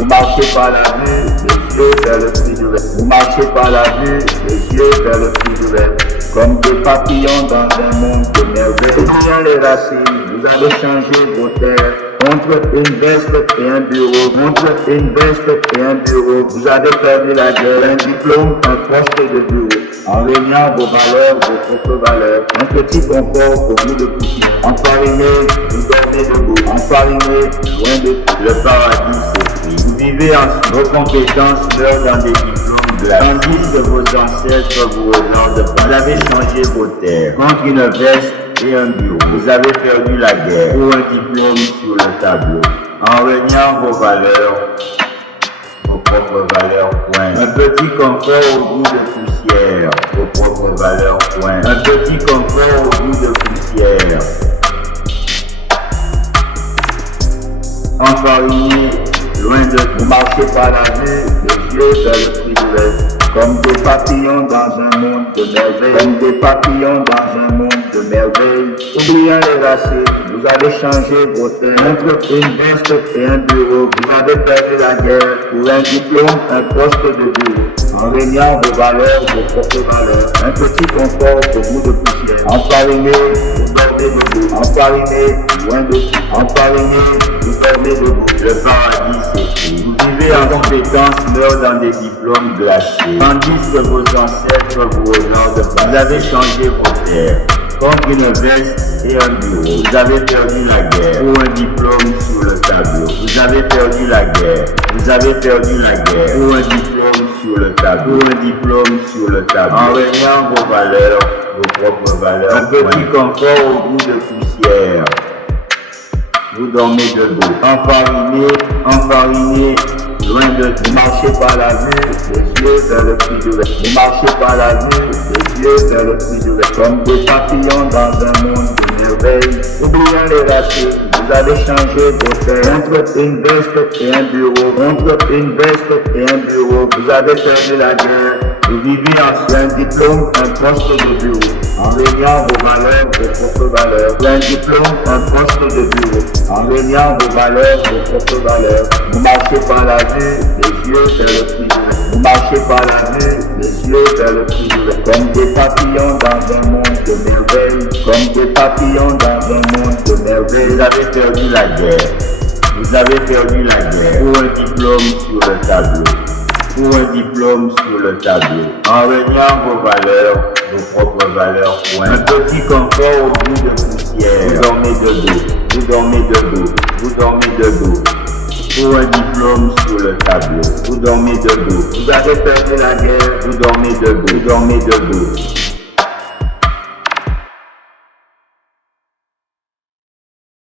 Vous marchez par la vue, les yeux vers le prix du rêve. Vous marchez par la vue, les yeux vers le prix du rêve. Comme des papillons dans un monde de merveilles. Oubliant les racines, vous avez changé vos terres. Entre une veste et un bureau, entre une veste et un bureau, vous avez perdu la guerre, un diplôme, un poste de bureau. En régnant vos valeurs, vos propres valeurs, un petit confort pour vous de poussière. Enfariné, vous dormez debout. Enfariné, loin de tout. Le paradis s'écrit. Vous vivez en vos compétences meurent dans des diplômes de la tandis que vos ancêtres vous regardent. Vous avez changé vos terres contre une veste et un bureau. Vous avez perdu la guerre pour un diplôme sur le tableau. En régnant vos valeurs, vos propres valeurs, point. Un petit confort au goût de poussière, vos propres valeurs, point. Un petit confort au goût de poussière. Enfariné, loin de vous marchez par la vue, les yeux vers le prix du rêve. Comme des papillons dans un monde de merveilles. Comme des papillons dans un monde de merveilles. Oubliant les racines, vous avez changé vos terres. Entre une veste et un bureau, vous avez perdu la guerre pour un diplôme, un poste de bureau. En régnant vos valeurs, vos propres valeurs. Un petit confort pour vous de poussière. Enfariné, vous dormez debout. Enfariné, loin de tout. Enfariné, vous dormez debout. Le paradis s'écrit. Vous vivez en compétences, meurent dans des diplômes glacés. Tandis que vos ancêtres vous regardent pas. Vous avez changé vos terres contre une veste et un bureau. Vous avez perdu la guerre pour un diplôme sur le tableau. Vous avez perdu la guerre. Vous avez perdu la guerre pour un diplôme sur le tableau. Pour un diplôme sur le tableau. En régnant vos valeurs, vos propres valeurs. Un petit confort au goût de poussière. Vous dormez debout. Enfariné, enfariné. Loin de vous marchez par la vue, les yeux vers le prix du rêve. Vous marchez par la vue, les yeux vers le prix du rêve. Comme des papillons dans un monde de merveilles. Oubliant les racines, vous avez changé vos terres. Entre une veste et un bureau, entre une veste et un bureau, vous avez perdu la guerre. Vous vivez en un diplôme, un poste de bureau. En régnant vos valeurs, vos propres valeurs. Un diplôme, un poste de bureau. En régnant vos valeurs, vos propres valeurs. Vous marchez par la vue, les yeux vers le prix du rêve. Vous marchez par la vue, les yeux vers le prix du rêve. Comme des papillons dans un monde de merveilles. Comme des papillons dans un monde de merveilles. Vous avez perdu la guerre. Vous avez perdu la guerre pour un diplôme sur le tableau. Pour un diplôme sur le tableau. En régnant vos valeurs, vos propres valeurs, point. Un petit confort au bout de poussière. Vous dormez debout, vous dormez debout, vous dormez debout. Pour un diplôme sur le tableau. Vous dormez debout. Vous avez perdu la guerre, vous dormez debout, vous dormez debout.